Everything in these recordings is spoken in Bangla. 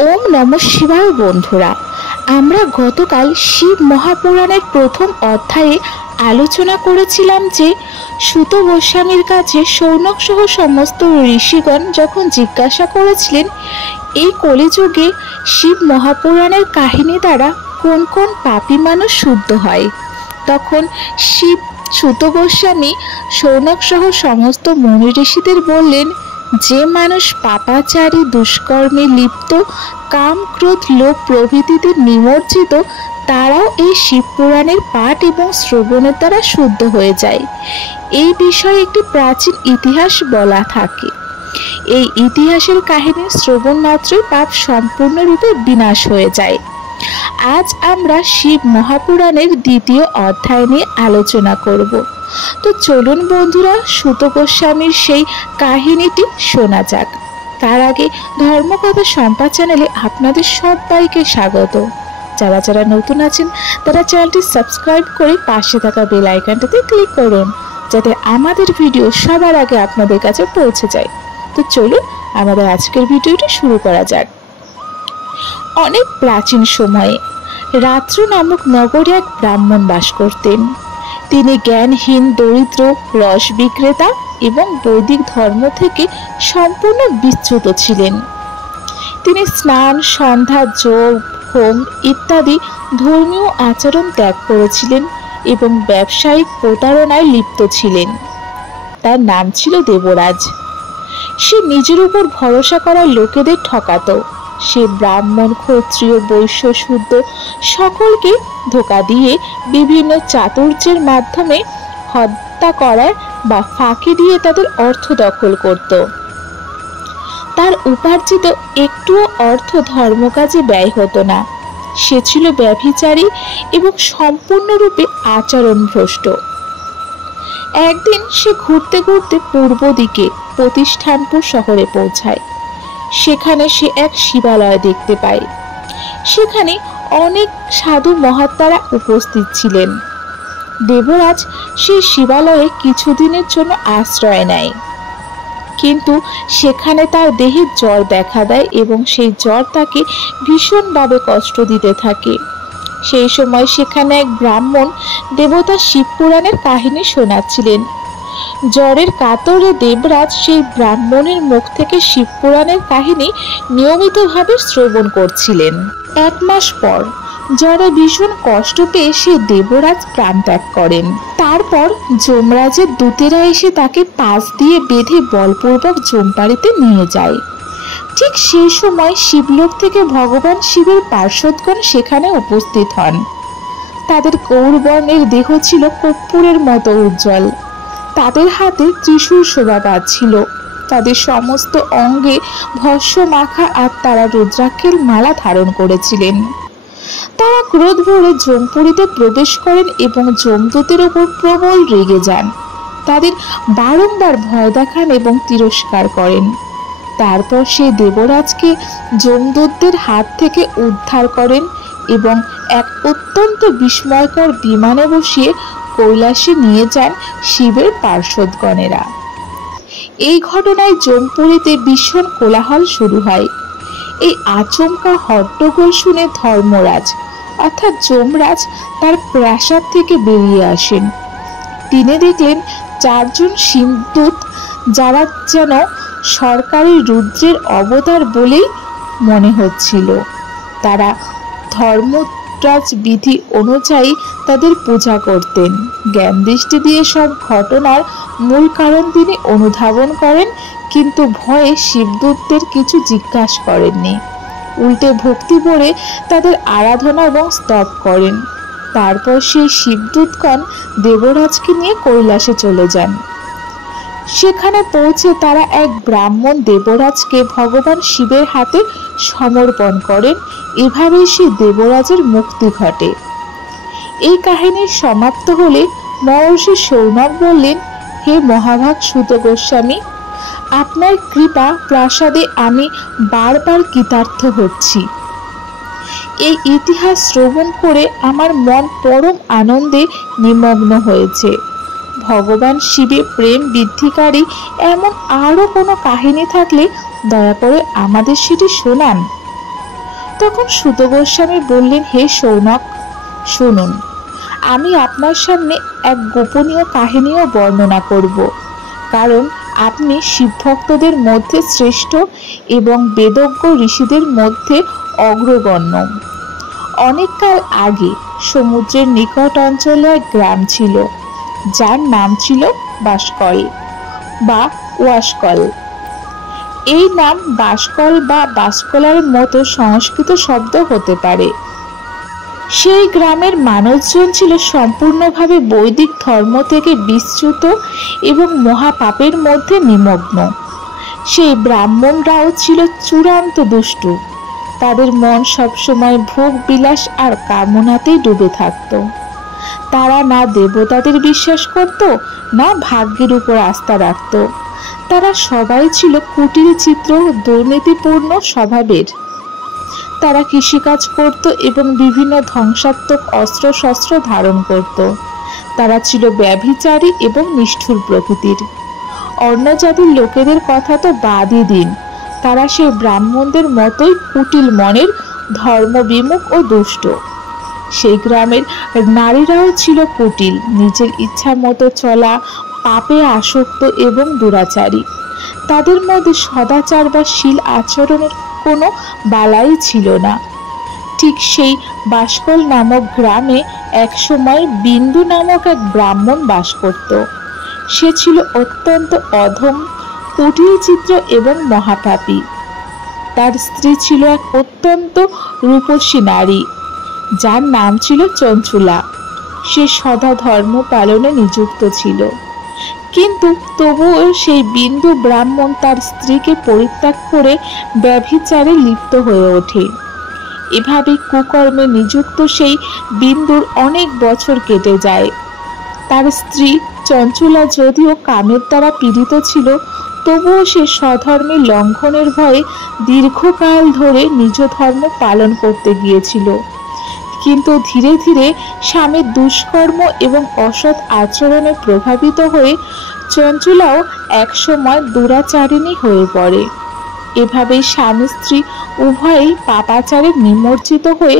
ওম নমঃ শিবায়। বন্ধুরা, আমরা গতকাল শিব মহাপুরাণের প্রথম অধ্যায়ে আলোচনা করেছিলাম যে সূত গোস্বামীর কাছে শৌনক সহ সমস্ত ঋষিগণ যখন জিজ্ঞাসা করেছিলেন এই কলিযুগে শিব মহাপুরাণের কাহিনী দ্বারা কোন কোন পাপী মানুষ শুদ্ধ হয়, তখন শিব সূত গোস্বামী শৌনক সহ সমস্ত মুনি ঋষিদের বললেন, যে মানুষ পাপাচারী দুষ্কর্মে লিপ্ত, কাম ক্রোধ লোভ প্রভৃতিতে নিমজ্জিত, তারাও এই শিব পুরাণের পাঠ এবং শ্রবণের দ্বারা শুদ্ধ হয়ে যায়। এই বিষয়ে একটি প্রাচীন ইতিহাস বলা থাকে। এই ইতিহাসের কাহিনী শ্রবণ মাত্রই পাপ সম্পূর্ণরূপে বিনাশ হয়ে যায়। আজ আমরা শিব মহাপুরাণের দ্বিতীয় অধ্যায় নিয়ে আলোচনা করব। তো চলুন বন্ধুরা, সূত গোস্বামীর সেই কাহিনীটি শোনা যাক। তার আগে ধর্মকথা সম্পাদ চ্যানেলে আপনাদের সবাইকে স্বাগত। যারা যারা নতুন আছেন তারা চ্যানেলটি সাবস্ক্রাইব করে পাশে থাকা বেল আইকনটাতে ক্লিক করুন, যাতে আমাদের ভিডিও সবার আগে আপনাদের কাছে পৌঁছে যায়। তো চলুন আমাদের আজকের ভিডিওটি শুরু করা যাক। অনেক প্রাচীন সময়ে রাত্র নামক নগরে এক ব্রাহ্মণ বাস করতেন। তিনি জ্ঞানহীন, দরিদ্র, রস বিক্রেতা এবং বৈদিক ধর্ম থেকে সম্পূর্ণ বিচ্যুত ছিলেন। তিনি স্নান, সন্ধ্যা, যোগ, হোম ইত্যাদি ধর্মীয় আচরণ ত্যাগ করেছিলেন এবং ব্যবসায়িক প্রতারণায় লিপ্ত ছিলেন। তার নাম ছিল দেবরাজ। সে নিজের উপর ভরসা করা লোকেদের ঠকাতো। সে ব্রাহ্মণ, ক্ষত্রিয়, বৈশ্য, শূদ্র সকলকে ধোঁকা দিয়ে বিভিন্ন চাতুর্যের মাধ্যমে হত্যা করার বা ফাঁকি দিয়ে তাদের অর্থ দখল করত। তার উপার্জিত একটুও অর্থ ধর্মকাজে ব্যয় হতো না। সে ছিল ব্যভিচারী এবং সম্পূর্ণরূপে আচরণ ভ্রষ্ট। একদিন সে ঘুরতে ঘুরতে পূর্ব দিকে প্রতিষ্ঠানপুর শহরে পৌঁছায়। সেখানে সে এক শিবালয় দেখতে পায়। সেখানে অনেক সাধু মহাত্মারা উপস্থিত ছিলেন। দেবরাজ সেই শিবালয়ে কিছুদিনের জন্য আশ্রয় নেয়, কিন্তু সেখানে তার দেহে জ্বর দেখা দেয় এবং সেই জ্বর তাকে ভীষণভাবে কষ্ট দিতে থাকে। সেই সময় সেখানে এক ব্রাহ্মণ দেবতা শিব পুরাণের কাহিনী শোনাচ্ছিলেন। জ্বরের কাতরে দেবরাজ সেই ব্রাহ্মণের মুখ থেকে শিব পুরাণের কাহিনী নিয়মিতভাবে শ্রবণ করছিলেন। 1 মাস পর জ্বরে ভীষণ কষ্ট পেয়ে সে দেবরাজ প্রাণ ত্যাগ করেন। তারপর যমরাজের দূতেরা এসে তাকে পাশ দিয়ে বেঁধে বলপূর্বক যমপাড়িতে নিয়ে যায়। ঠিক সেই সময় শিবলোক থেকে ভগবান শিবের পার্শ্বদগণ সেখানে উপস্থিত হন। তাদের গৌরবর্ণের দেহ ছিল কর্পূরের মতো উজ্জ্বল। তাদের হাতে ত্রিশূল শোভা পাচ্ছিল। তাদের সমস্ত অঙ্গে ভস্য মাখা আর তারা রুদ্রাক্ষের মালা ধারণ করেছিলেন। তারা ক্রোধ ভরে যমপুরীতে প্রবেশ করেন এবং যমদূতের উপর প্রবল রেগে যান। তাদের বারংবার ভয় দেখান এবং তিরস্কার করেন। তারপর সেই দেবরাজকে যমদূতদের হাত থেকে উদ্ধার করেন এবং এক অত্যন্ত বিস্ময়কর বিমানে বসিয়ে কৈলাসে নিয়ে যান শিবের পার্শ্বদগণেরা। এই ঘটনায় যমপুরীতে ভীষণ কোলাহল শুরু হয়। এই আচমকা হট্টগোল শুনে ধর্মরাজ অর্থাৎ যমরাজ তার প্রাসাদ থেকে বেরিয়ে আসেন। তিনি দেখলেন 4 জন শিবদূত, যারা যেন সরকারি রুদ্রের অবতার বলেই মনে হচ্ছিল। তারা ধর্মরাজ বিধি অনুযায়ী তাদের পূজা করতেন। জ্ঞান দৃষ্টি দিয়ে সব ঘটনার মূল কারণ তিনি অনুধাবন করেন, কিন্তু ভয়ে শিবদূতদের কিছু জিজ্ঞাসা করেননি। উল্টে ভক্তি ভরে তাদের আরাধনা এবং স্তব করেন। তারপর সেই শিবদূতগণ দেবরাজকে নিয়ে কৈলাসে চলে যান। সেখানে পৌঁছে তারা এক ব্রাহ্মণ দেবরাজকে ভগবান শিবের হাতে সমর্পণ করেন। এভাবেই সেই দেবরাজের মুক্তি ঘটে। এই কাহিনীর সমাপ্ত হলে মহর্ষি শৌনক বললেন, হে মহাভাগ সূত গোস্বামী, আপনার কৃপা প্রাসাদে আমি বারবার কৃতার্থ হচ্ছি। এই ইতিহাস শ্রবণ করে আমার মন পরম আনন্দে নিমগ্ন হয়েছে। ভগবান শিবে প্রেম বৃদ্ধিকারী এমন আরো কোনো কাহিনী থাকলে দয়া করে আমাদের সেটি শোনান। তখন সুত গোস্বামী বললেন, হে শৌনক, শুনুন, আমি আপনার সামনে এক গোপনীয় কাহিনীও বর্ণনা করব, কারণ আপনি শিবভক্তদের মধ্যে শ্রেষ্ঠ এবং বেদজ্ঞ ঋষিদের মধ্যে অগ্রগণ্য। অনেককাল আগে সমুদ্রের নিকট অঞ্চলে এক গ্রাম ছিল, যার নাম ছিল বাসকল বা ওয়াসকল। এই নাম বাসকল বা বাসকলার মতো সংস্কৃত শব্দ হতে পারে। সেই গ্রামের মানুষজন ছিল সম্পূর্ণভাবে বৈদিক ধর্ম থেকে বিচ্যুত এবং মহাপাপের মধ্যে নিমগ্ন। সেই ব্রাহ্মণরাও ছিল চূড়ান্ত দুষ্টু। তাদের মন সবসময় ভোগ বিলাস আর কামনাতেই ডুবে থাকত। তারা না দেবতাদের বিশ্বাস করত, না ভাগ্যের উপর আস্থা রাখত। তারা সবাই ছিল কুটিল চিত্র, দুর্নীতিপূর্ণ স্বভাবের। তারা কৃষিকাজ করত এবং বিভিন্ন ধ্বংসাত্মক অস্ত্র শস্ত্র ধারণ করত। তারা ছিল ব্যভিচারী এবং নিষ্ঠুর প্রকৃতির। অন্য জাতির লোকেদের কথা তো বাদই দিন, তারা সেই ব্রাহ্মণদের মতোই কুটিল মনের, ধর্মবিমুখ ও দুষ্ট। সেই গ্রামের নারীরাও ছিল কুটিল, নিজের ইচ্ছা মতো চলা, পাপে আসক্ত এবং দুরাচারী। তাদের মধ্যে সদাচার বা শীল আচরণের কোনো বালাই ছিল না। ঠিক সেই বাসকল নামক গ্রামে একসময় বিন্দু নামক এক ব্রাহ্মণ বাস করত। সে ছিল অত্যন্ত অধম, কুটিল চিত্র এবং মহাপাপী। তার স্ত্রী ছিল এক অত্যন্ত রূপসী নারী, যার নাম ছিল চঞ্চুলা। সে সদা ধর্ম পালনে নিযুক্ত ছিল, কিন্তু তবুও সেই বিন্দু ব্রাহ্মণ তার স্ত্রীকে পরিত্যাগ করে ব্যভিচারে লিপ্ত হয়ে ওঠে। এভাবে কুকর্মে নিযুক্ত সেই বিন্দুর অনেক বছর কেটে যায়। তার স্ত্রী চঞ্চুলা যদিও কামের দ্বারা পীড়িত ছিল, তবুও সে স্বধর্মের লঙ্ঘনের ভয়ে দীর্ঘকাল ধরে নিজ ধর্ম পালন করতে গিয়েছিল। কিন্তু ধীরে ধীরে স্বামীর দুষ্কর্ম এবং অসৎ আচরণে প্রভাবিত হয়ে চঞ্চুলাও একসময় দুরাচারিণী হয়ে পড়ে। এভাবেই স্বামী স্ত্রী উভয়েই পাপাচারে নিমজ্জিত হয়ে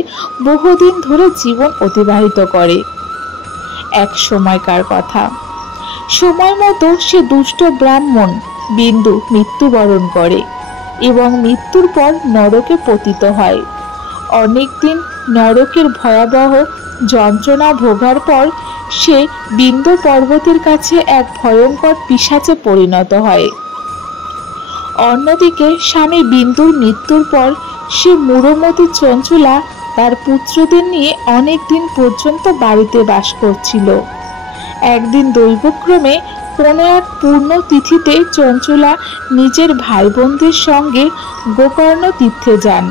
বহুদিন ধরে জীবন অতিবাহিত করে। এক সময়কার কথা, সময় মতো সে দুষ্ট ব্রাহ্মণ বিন্দু মৃত্যুবরণ করে এবং মৃত্যুর পর নরকে পতিত হয়। অনেকদিন নরকের ভয়াবহ যন্ত্রণা ভোগার পর সে বিন্ধ্য পর্বতের কাছে এক ভয়ঙ্কর পিশাচে পরিণত হয়। অন্যদিকে স্বামী বিন্দুর মৃত্যুর পর সে মূঢ়মতি চঞ্চুলা তার পুত্রদের নিয়ে অনেক দিন পর্যন্ত বাড়িতে বাস করছিল। একদিন দৈবক্রমে কোনো এক পূর্ণ তিথিতে চঞ্চুলা নিজের ভাই বোনদের সঙ্গে গোকর্ণ তীর্থে যান।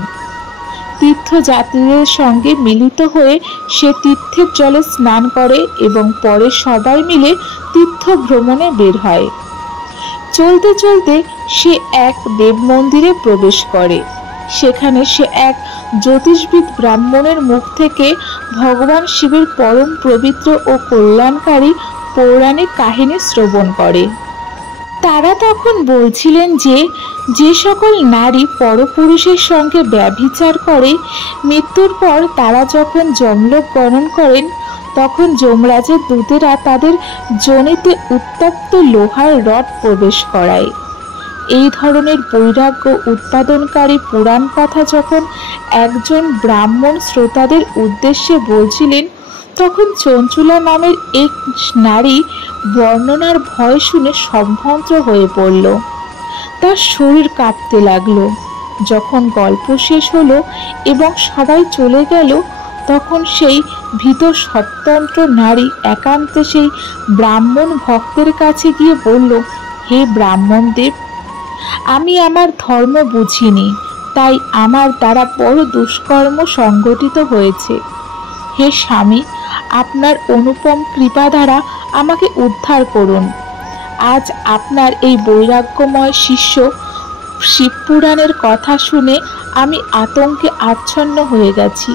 তীর্থযাত্রীদের সঙ্গে মিলিত হয়ে সে তীর্থের জলে স্নান করে এবং পরে সবাই মিলে তীর্থ ভ্রমণে বের হয়। চলতে চলতে সে এক দেব মন্দিরে প্রবেশ করে। সেখানে সে এক জ্যোতিষবিদ ব্রাহ্মণের মুখ থেকে ভগবান শিবের পরম পবিত্র ও কল্যাণকারী পৌরাণিক কাহিনী শ্রবণ করে। তারা তখন বলছিলেন যে যে সকল নারী পরপুরুষের সঙ্গে ব্যভিচার করে, মৃত্যুর পর তারা যখন যমলোক গমন করেন, তখন যমরাজের দূতেরা তাদের যোনিতে উত্তপ্ত লোহার রড প্রবেশ করায়। এই ধরনের বৈরাগ্য উৎপাদনকারী পুরাণ কথা যখন একজন ব্রাহ্মণ শ্রোতাদের উদ্দেশ্যে বলছিলেন, তখন চঞ্চুলা নামের এক নারী বর্ণনার ভয় শুনে সম্ভ্রান্ত হয়ে পড়ল। তার শরীর কাঁপতে লাগলো। যখন গল্প শেষ হলো এবং সবাই চলে গেল, তখন সেই ভীত স্বতন্ত্র নারী একান্তে সেই ব্রাহ্মণ ভক্তের কাছে গিয়ে বলল, হে ব্রাহ্মণ দেব, আমি আমার ধর্ম বুঝিনি, তাই আমার দ্বারা বড় দুষ্কর্ম সংঘটিত হয়েছে। হে স্বামী, আপনার অনুপম কৃপা দ্বারা আমাকে উদ্ধার করুন। আজ আপনার এই বৈরাগ্যময় শিষ্য শিবপুরাণের কথা শুনে আমি আতঙ্কে আচ্ছন্ন হয়ে গেছি।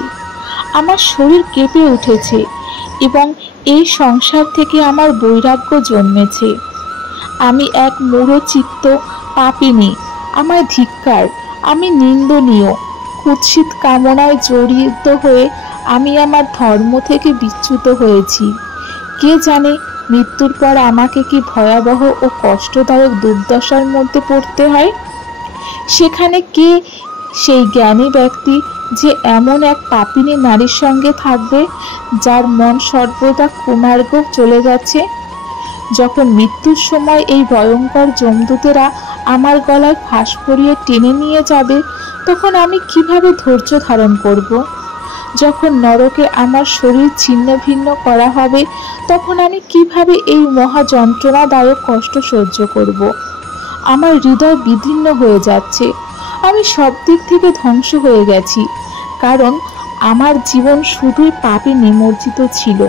আমার শরীর কেঁপে উঠেছে এবং এই সংসার থেকে আমার বৈরাগ্য জন্মেছে। আমি এক মূঢ়চিত্ত পাপিনী, আমায় ধিক্কার, আমি নিন্দনীয়, কুৎসিত কামনায় জড়িত হয়ে আমি আমার ধর্ম থেকে বিচ্যুত হয়েছি। কে জানে মৃত্যুর পর আমাকে কি ভয়াবহ ও কষ্টদায়ক দুর্দশার মধ্যে পড়তে হয়। সেখানে কে সেই জ্ঞানী ব্যক্তি যে এমন এক পাপিনী নারীর সঙ্গে থাকবে যার মন সর্বদা কুমার্গ চলে গেছে। যখন মৃত্যুর সময় এই ভয়ঙ্কর যমদূতেরা আমার গলায় ফাঁস পরিয়ে টেনে নিয়ে যাবে, তখন আমি কিভাবে ধৈর্য ধারণ করব? যখন নরকে আমার শরীর ছিন্ন ভিন্ন করা হবে, তখন আমি কিভাবে এই মহা যন্ত্রণাদায়ক কষ্ট সহ্য করব? আমার হৃদয় বিদীর্ণ হয়ে যাচ্ছে। আমি সব দিক থেকে ধ্বংস হয়ে গেছি, কারণ আমার জীবন শুধুই পাপে নিমজ্জিত ছিল।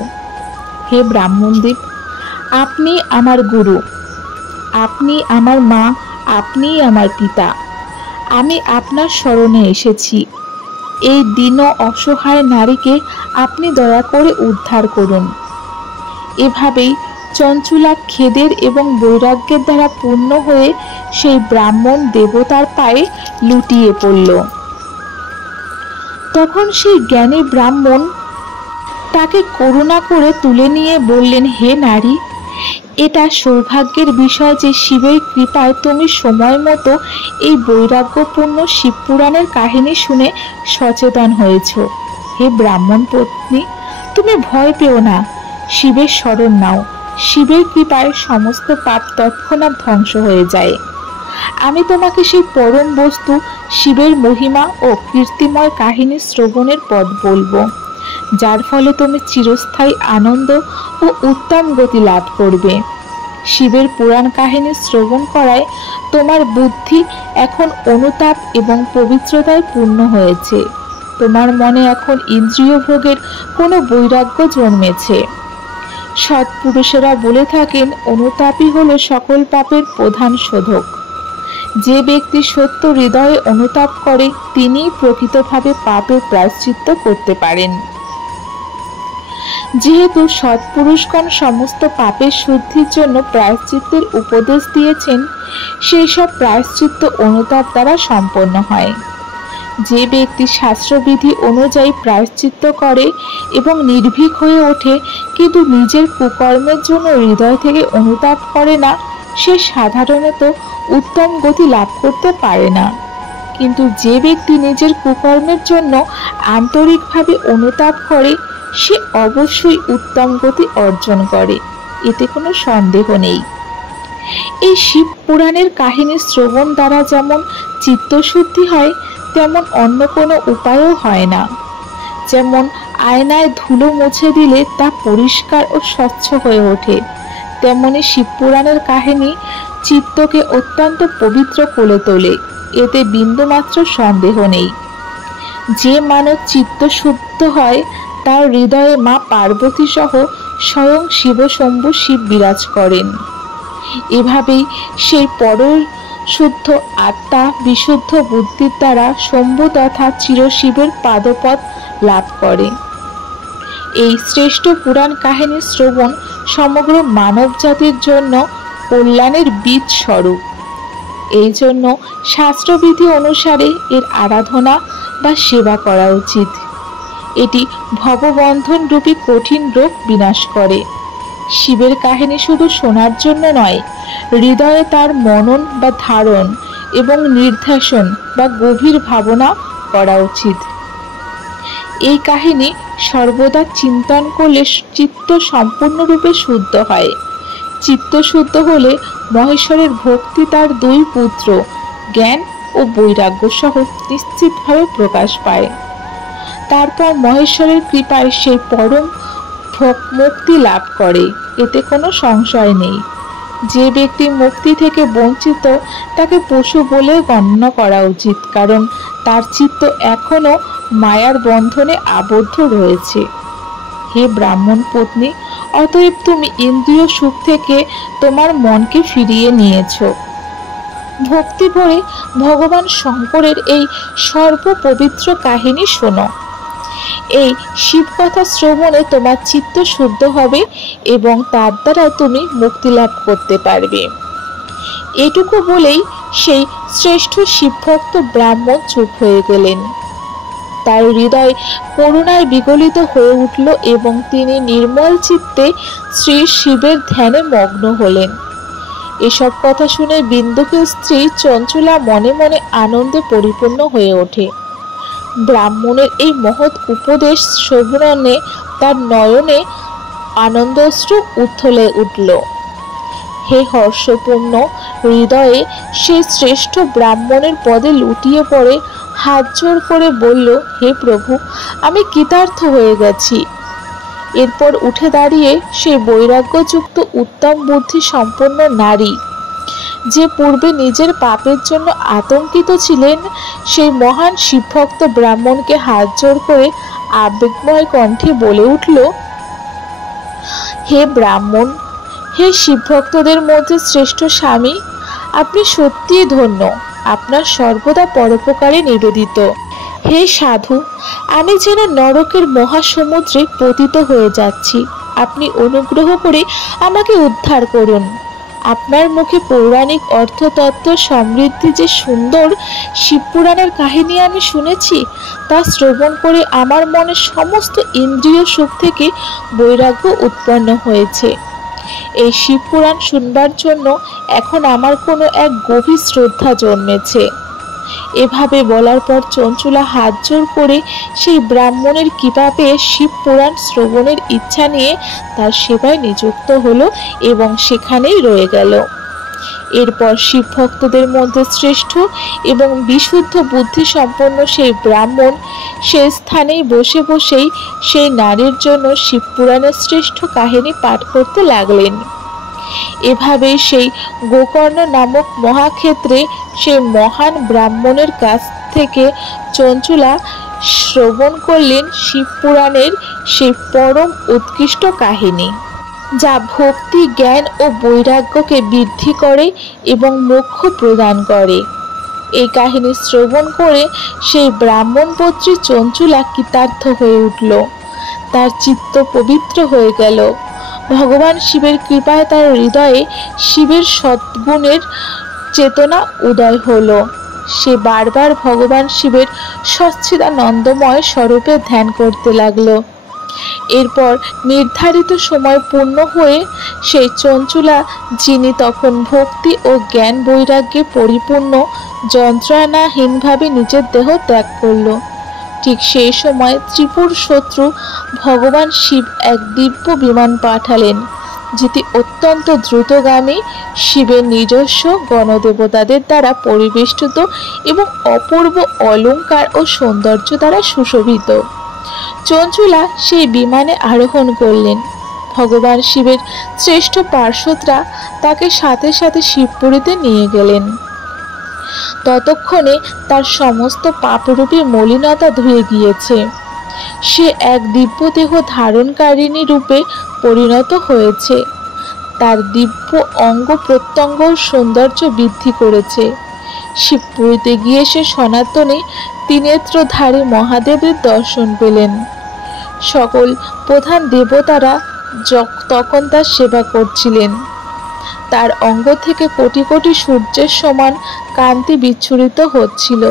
হে ব্রাহ্মণদেব, আপনি আমার গুরু, আপনি আমার মা, আপনিই আমার পিতা। আমি আপনার শরণে এসেছি। এই দীন অসহায় নারীকে আপনি দয়া করে উদ্ধার করুন। এভাবেই চঞ্চুলা খেদের এবং বৈরাগ্যের দ্বারা পূর্ণ হয়ে সেই ব্রাহ্মণ দেবতার পায়ে লুটিয়ে পড়ল। তখন সেই জ্ঞানী ব্রাহ্মণ তাকে করুণা করে তুলে নিয়ে বললেন, হে নারী, এটা সৌভাগ্যের বিষয় যে শিবের কৃপায় তুমি সময় মতো এই বৈরাগ্যপূর্ণ শিবপুরাণের কাহিনী শুনে সচেতন হয়েছ। হে ব্রাহ্মণ পত্নী, তুমি ভয় পেও না, শিবের শরণ নাও। শিবের কৃপায় সমস্ত পাপ তৎক্ষণাৎ ধ্বংস হয়ে যায়। আমি তোমাকে সেই পরম বস্তু শিবের মহিমা ও কীর্তিময় কাহিনী শ্রবণের পথ বলবো, যার ফলে তুমি চিরস্থায়ী আনন্দ ও উত্তম গতি লাভ করবে। শিবের পুরাণ কাহিনী শ্রবণ করায় তোমার বুদ্ধি এখন অনুতাপ এবং পবিত্রতায় পূর্ণ হয়েছে। তোমার মনে এখন ইন্দ্রিয় ভোগের কোনো বৈরাগ্য জন্মেছে। সৎপুরুষেরা বলে থাকেন, অনুতাপই হলো সকল পাপের প্রধান শোধক। যে ব্যক্তি সত্য হৃদয়ে অনুতাপ করে, তিনিই প্রকৃতভাবে পাপের প্রায়শ্চিত্ত করতে পারেন। যেহেতু সৎপুরুষগণ সমস্ত পাপের শুদ্ধির জন্য প্রায়শ্চিত্তের উপদেশ দিয়েছেন, সেই সব প্রায়শ্চিত্ত অনুতাপ দ্বারা সম্পন্ন হয়। যে ব্যক্তি শাস্ত্রবিধি অনুযায়ী প্রায়শ্চিত্ত করে এবং নির্ভীক হয়ে ওঠে, কিন্তু নিজের কুকর্মের জন্য হৃদয় থেকে অনুতাপ করে না, সে সাধারণত উত্তম গতি লাভ করতে পারে না। কিন্তু যে ব্যক্তি নিজের কুকর্মের জন্য আন্তরিকভাবে অনুতাপ করে, সে অবশ্যই উত্তম গতি অর্জন করে, এতে কোনো সন্দেহ নেই। এই শিব পুরাণের কাহিনী শ্রবণ দ্বারা যেমন চিত্তশুদ্ধি হয়, তেমন অন্য কোনো উপায়ও হয় না। যেমন আয়নায় ধুলো মুছে দিলে তা পরিষ্কার ও স্বচ্ছ হয়ে ওঠে, তেমনি শিবপুরাণের কাহিনী চিত্তকে অত্যন্ত পবিত্র করে তোলে, এতে বিন্দুমাত্র সন্দেহ নেই। যে মানব চিত্ত শুদ্ধ হয়, তার হৃদয়ে মা পার্বতী সহ স্বয়ং শিবশম্ভু শিব বিরাজ করেন। এভাবেই সেই পরশুদ্ধ আত্মা বিশুদ্ধ বুদ্ধির দ্বারা শম্ভু তথা চিরশিবের পাদপদ লাভ করে। এই শ্রেষ্ঠ পুরাণ কাহিনী শ্রবণ সমগ্র মানব জাতির জন্য কল্যাণের বীজ স্বরূপ। এই জন্য শাস্ত্রবিধি অনুসারে এর আরাধনা বা সেবা করা উচিত। এটি ভববন্ধন রূপী কঠিন রোগ বিনাশ করে। শিবের কাহিনী শুধু শোনার জন্য নয়, হৃদয়ে তার মনন বা ধারণ এবং নির্ধ্যাসন বা গভীর ভাবনা করা উচিত। এই কাহিনী সর্বদা চিন্তন করলে চিত্ত সম্পূর্ণরূপে শুদ্ধ হয়। চিত্ত শুদ্ধ হলে মহেশ্বরের ভক্তি তার দুই পুত্র জ্ঞান ও বৈরাগ্য সহ নিশ্চিতভাবে প্রকাশ পায়। তারপর মহেশ্বরের কৃপায় সেই পরম মুক্তি লাভ করে, এতে কোনো সংশয় নেই। যে ব্যক্তি মুক্তি থেকে বঞ্চিত, তাকে পশু বলে গণ্য করা উচিত, কারণ তার চিত্ত এখনো মায়ার বন্ধনে আবদ্ধ রয়েছে। হে ব্রাহ্মণ পত্নী, অতএব তুমি ইন্দ্রিয় সুখ থেকে তোমার মনকে ফিরিয়ে নিয়েছ। ভক্তি ভরে ভগবান শঙ্করের এই সর্বপবিত্র কাহিনী শোনো। এই শিবকথা শ্রবণে তোমার চিত্ত শুদ্ধ হবে এবং তার দ্বারা তুমি মুক্তি লাভ করতে পারবে। এটুকু বলেই সেই শ্রেষ্ঠ শিবভক্ত ব্রাহ্মণ চুপ হয়ে গেলেন। তার হৃদয় করুণায় বিগলিত হয়ে উঠল এবং তিনি নির্মল চিত্তে শ্রী শিবের ধ্যানে মগ্ন হলেন। এসব কথা শুনে বিন্দুকের স্ত্রী চঞ্চলা মনে মনে আনন্দে পরিপূর্ণ হয়ে ওঠে। ব্রাহ্মণের এই মহৎ উপদেশ শ্রবণে তার নয়নে আনন্দশ্রু উথলে উঠল। হে হর্ষপূর্ণ হৃদয়ে সে শ্রেষ্ঠ ব্রাহ্মণের পদে লুটিয়ে পড়ে হাত জোর করে বলল, হে প্রভু, আমি কৃতার্থ হয়ে গেছি। এরপর উঠে দাঁড়িয়ে সেই বৈরাগ্যযুক্ত উত্তম বুদ্ধি সম্পন্ন নারী, যে পূর্বে নিজের পাপের জন্য আতঙ্কিত ছিলেন, সেই মহান শিবভক্ত ব্রাহ্মণকে হাত জোর করে আবেগময় কণ্ঠে বলে উঠল, হে ব্রাহ্মণ, হে শিবভক্তদের মধ্যে শ্রেষ্ঠ স্বামী, আপনি সত্যিই ধন্য, আপনার সর্বদা পরোপকারে নিবেদিত। হে সাধু, আমি যেন নরকের মহাসমুদ্রে পতিত হয়ে যাচ্ছি, আপনি অনুগ্রহ করে আমাকে উদ্ধার করুন। আপনার মুখে পৌরাণিক অর্থতত্ত্ব সমৃদ্ধি যে সুন্দর শিবপুরাণের কাহিনী আমি শুনেছি, তা শ্রবণ করে আমার মনে সমস্ত ইন্দ্রিয় সুখ থেকে বৈরাগ্য উৎপন্ন হয়েছে। এই শিবপুরাণ শুনবার জন্য এখন আমার কোনো এক গভীর শ্রদ্ধা জন্মেছে। এভাবে বলার পর চঞ্চলা হাত জোর করে সেই ব্রাহ্মণের কৃপা পেয়ে শিবপুরাণ শ্রবণের ইচ্ছা নিয়ে তার সেবায় নিযুক্ত হলো এবং সেখানেই রয়ে গেল। এরপর শিবভক্তদের মধ্যে শ্রেষ্ঠ এবং বিশুদ্ধ বুদ্ধি সম্পন্ন সেই ব্রাহ্মণ সে স্থানেই বসে বসেই সেই নারীর জন্য শিবপুরাণের শ্রেষ্ঠ কাহিনী পাঠ করতে লাগলেন। এভাবে সেই গোকর্ণ নামক মহাক্ষেত্রে সেই মহান ব্রাহ্মণের কাছ থেকে চঞ্চলা শ্রবণ করলেন শিবপুরাণের সেই পরম উৎকৃষ্ট কাহিনী, যা ভক্তি, জ্ঞান ও বৈরাগ্যকে বৃদ্ধি করে এবং মোক্ষ প্রদান করে। এই কাহিনী শ্রবণ করে সেই ব্রাহ্মণপত্রী চঞ্চলা কৃতার্থ হয়ে উঠল, তার চিত্ত পবিত্র হয়ে গেল। ভগবান শিবের কৃপায় তার হৃদয়ে শিবের সদ্গুণের চেতনা উদয় হলো। সে বারবার ভগবান শিবের সচ্চিদানন্দময় স্বরূপে ধ্যান করতে লাগলো। এরপর নির্ধারিত সময় পূর্ণ হয়ে সেই চঞ্চলা, যিনি তখন ভক্তি ও জ্ঞান বৈরাগ্যে পরিপূর্ণ, যন্ত্রণাহীনভাবে নিজের দেহ ত্যাগ করল। ঠিক সেই সময় ত্রিপুর শত্রু ভগবান শিব এক দিব্য বিমান পাঠালেন, যেটি অত্যন্ত দ্রুতগামী, শিবের নিজস্ব গণদেবতাদের দ্বারা পরিবেষ্টিত এবং অপূর্ব অলঙ্কার ও সৌন্দর্য দ্বারা সুশোভিত। চঞ্চলা সেই বিমানে আরোহণ করলেন। ভগবান শিবের শ্রেষ্ঠ পার্শ্বদরা তাকে সাথে সাথে শিবপুরীতে নিয়ে গেলেন। ততক্ষণে তার সমস্ত পাপরূপী মলিনতা ধুয়ে গিয়েছে। সে এক দিব্য দেহ ধারণকারিণী রূপে পরিণত হয়েছে। তার দিব্য অঙ্গ প্রত্যঙ্গ সৌন্দর্য বৃদ্ধি করেছে। শিবপুরীতে গিয়ে সে সনাতনী ত্রিনেত্রধারী মহাদেবের দর্শন পেলেন। সকল প্রধান দেবতারা তখন তার সেবা করছিলেন। তার অঙ্গ থেকে কোটি কোটি সূর্যের সমান কান্তি বিচ্ছুরিত হচ্ছিল।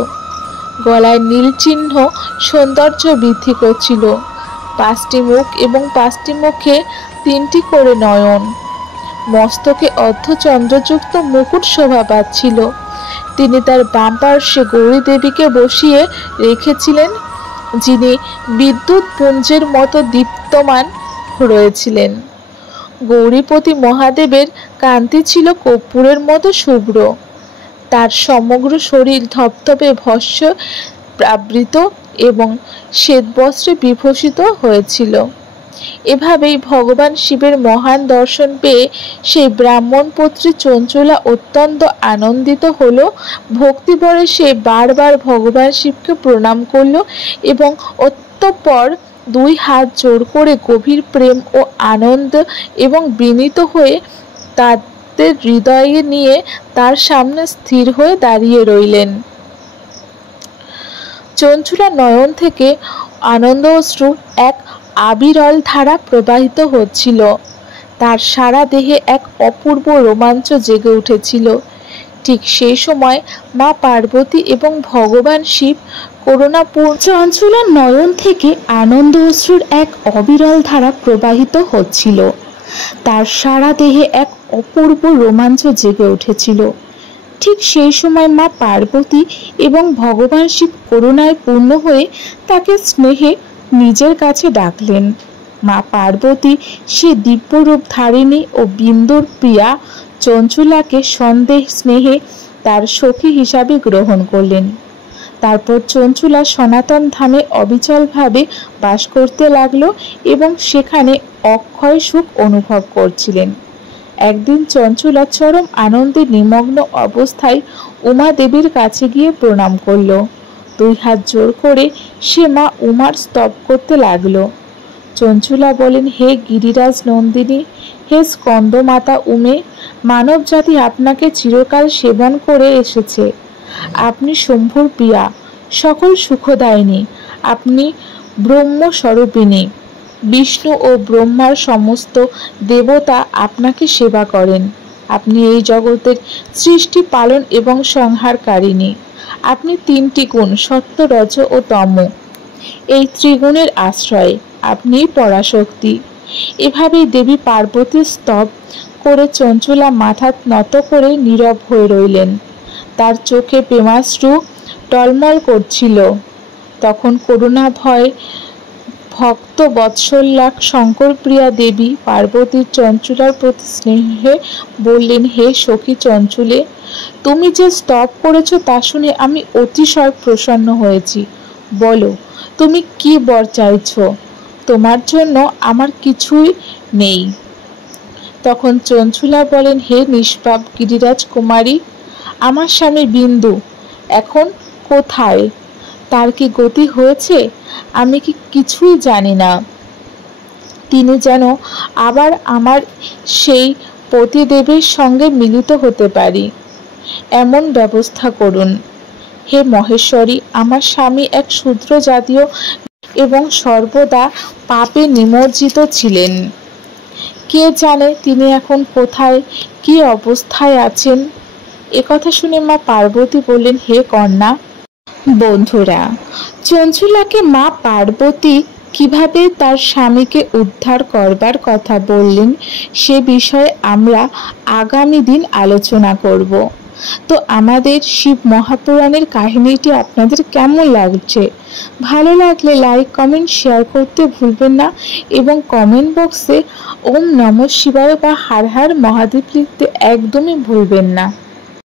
গলায় নীল চিহ্ন সৌন্দর্য বৃদ্ধি করছিল। 5টি মুখ এবং 5টি মুখে 3টি করে নয়ন। মস্তকে অর্ধচন্দ্রযুক্ত মুকুট শোভা পাচ্ছিল। তিনি তার বাম পার্শ্বে গৌরী দেবীকে বসিয়ে রেখেছিলেন, যিনি বিদ্যুৎ পুঞ্জের মতো দীপ্তমান রয়েছিলেন। গৌরীপতি মহাদেবের কান্তি ছিল কর্পূরের মতো শুভ্র। তার সমগ্র শরীর ধপধপে ভস্য আবৃত এবং শ্বেতবস্ত্রে বিভূষিত হয়েছিল। এভাবেই ভগবান শিবের মহান দর্শন পেয়ে সেই ব্রাহ্মণপত্রী চঞ্চলা অত্যন্ত আনন্দিত হলো। ভক্তিভরে সে বারবার ভগবান শিবকে প্রণাম করল এবং অতঃপর 2 হাত জোর করে গভীর প্রেম ও আনন্দ এবং বিনীত হয়ে তাদের হৃদয়ে নিয়ে তার সামনে স্থির হয়ে দাঁড়িয়ে রইলেন। চঞ্চলা নয়ন থেকে আনন্দ অশ্রু এক আবিরল ধারা প্রবাহিত হচ্ছিল। তার সারা দেহে এক অপূর্ব রোমাঞ্চ জেগে উঠেছিল। ঠিক সেই সময় মা পার্বতী এবং ভগবান শিব করুণাপূর্ণ চঞ্চলার নয়ন থেকে আনন্দ অশ্রুর এক অবিরল ধারা প্রবাহিত হচ্ছিল। তার সারা দেহে এক অপূর্ব রোমাঞ্চ জেগে উঠেছিল। ঠিক সেই সময় মা পার্বতী এবং ভগবান শিব করুণায় পূর্ণ হয়ে তাকে স্নেহে নিজের কাছে ডাকলেন। মা পার্বতী সে দিব্যরূপ ধারিণী ও বিন্দুর প্রিয়া চঞ্চলাকে সন্দেহ স্নেহে তার সখী হিসাবে গ্রহণ করলেন। তারপর চঞ্চলা সনাতন ধামে অবিচলভাবে বাস করতে লাগলো এবং সেখানে অক্ষয় সুখ অনুভব করছিলেন। একদিন চঞ্চলা চরম আনন্দে নিমগ্ন অবস্থায় উমা দেবীর কাছে গিয়ে প্রণাম করল। 2 হাত জোর করে সে মা উমার স্তব করতে লাগলো। চঞ্চলা বলেন, হে গিরিরাজ নন্দিনী, হে স্কন্দমাতা উমে, মানব জাতি আপনাকে চিরকাল সেবন করে এসেছে। আপনি শম্ভুর প্রিয়া, সকল সুখদায়িনী, আপনি ব্রহ্মস্বরূপিণী। বিষ্ণু ও ব্রহ্মার সমস্ত দেবতা আপনাকে সেবা করেন। আপনি এই জগতের সৃষ্টি, পালন এবং সংহারকারিণী। আপনি 3টি গুণ, সত্য, রজ ও তম, এই ত্রিগুণের আশ্রয়, আপনি পরাশক্তি। এভাবেই দেবী পার্বতীর স্তব করে চঞ্চলা মাথা নত করে নীরব হয়ে রইলেন। তার চোখে প্রেমাশ্রু টলমল করছিল। তখন করুণা ভয় ভক্ত বৎসল্যা শঙ্কর প্রিয়া দেবী পার্বতীর চঞ্চলার প্রতি স্নেহে বললেন, হে সখী চঞ্চলে, তুমি যে স্তব করেছ তা শুনে আমি অতিশয় প্রসন্ন হয়েছি। বলো, তুমি কি বর চাইছ? তোমার জন্য আমার কিছুই নেই। তখন চঞ্চলা বলেন, হে নিষ্পাপ গিরিরাজ কুমারী, আমার স্বামী বিন্দু এখন কোথায়? তার কি গতি হয়েছে? আমি কি কিছুই জানি না। তিনি যেন আবার আমার সেই পতিদেবের সঙ্গে মিলিত হতে পারি, এমন ব্যবস্থা করুন। হে মহেশ্বরী, আমার স্বামী এক শূদ্র জাতীয় এবং সর্বদা পাপে নিমজ্জিত ছিলেন। কে জানে তিনি এখন কোথায়, কি অবস্থায় আছেন। একথা শুনে মা পার্বতী বললেন, হে কন্যা। বন্ধুরা, চঞ্চলাকে মা পার্বতী কিভাবে তার স্বামীকে উদ্ধার করবার কথা বললেন সে বিষয়ে আমরা আগামী দিন আলোচনা করব। তো আমাদের শিব মহাপুরাণের কাহিনীটি আপনাদের কেমন লাগছে? ভালো লাগলে লাইক, কমেন্ট, শেয়ার করতে ভুলবেন না এবং কমেন্ট বক্সে ওম নমঃ শিবায় বা হর হর মহাদেব লিখতে একদমই ভুলবেন না।